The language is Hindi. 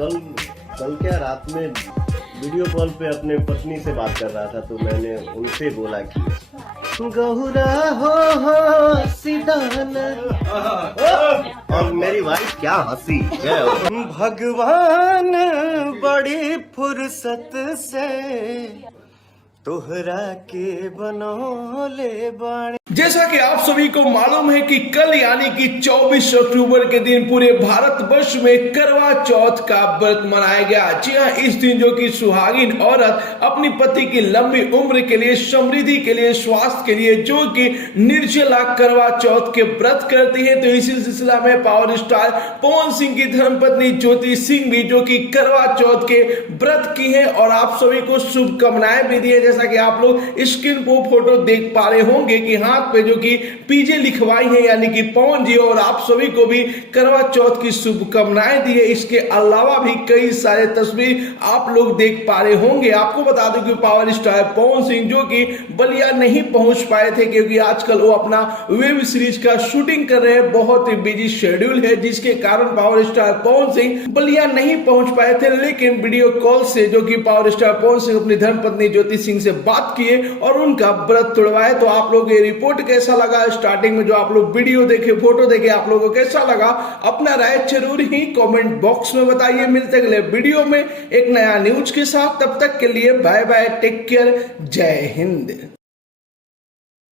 कल कल क्या रात में वीडियो कॉल पे अपने पत्नी से बात कर रहा था, तो मैंने उनसे बोला कि गहुरा हो सिदान, और मेरी वाइफ क्या हंसी। भगवान बड़ी फुर्सत से तोहरा के बनौले बाणे। जैसा कि आप सभी को मालूम है कि कल यानी कि 24 अक्टूबर के दिन पूरे भारतवर्ष में करवा चौथ का व्रत मनाया गया। जी हाँ, इस दिन जो कि सुहागिन औरत अपनी पति की लंबी उम्र के लिए, समृद्धि के लिए, स्वास्थ्य के लिए जो कि निर्जला करवा चौथ के व्रत करती है। तो इसी सिलसिला में पावर स्टार पवन सिंह की धर्मपत्नी ज्योति सिंह भी जो कि करवा चौथ के व्रत की है और आप सभी को शुभकामनाएं भी दी है। जैसा कि आप लोग स्क्रीन पर फोटो देख पा रहे होंगे कि हाथ पे जो कि पीजे लिखवाई है, यानी कि पवन जी, और आप सभी को भी करवा चौथ की शुभकामनाएं दी है। इसके अलावा भी कई सारे तस्वीर आप लोग देख पा रहे होंगे। आपको बता दूं कि पावर स्टार पवन सिंह जो कि बलिया नहीं पहुंच पाए थे क्योंकि आजकल वो अपना वेब सीरीज का शूटिंग कर रहे हैं, बहुत ही बिजी शेड्यूल है, जिसके कारण पावर स्टार पवन सिंह बलिया नहीं पहुंच पाए थे। लेकिन वीडियो कॉल से जो कि पावर स्टार पवन सिंह अपनी धर्मपत्नी ज्योति सिंह से बात किए और उनका व्रत तोड़वाए। तो आप लोग ये रिपोर्ट कैसा लगा, स्टार्टिंग में जो आप लोग वीडियो देखे, फोटो देखे, आप लोगों को कैसा लगा, अपना राय जरूर ही कमेंट बॉक्स में बताइए। मिलते अगले वीडियो में एक नया न्यूज के साथ, तब तक के लिए बाय बाय, टेक केयर, जय हिंद।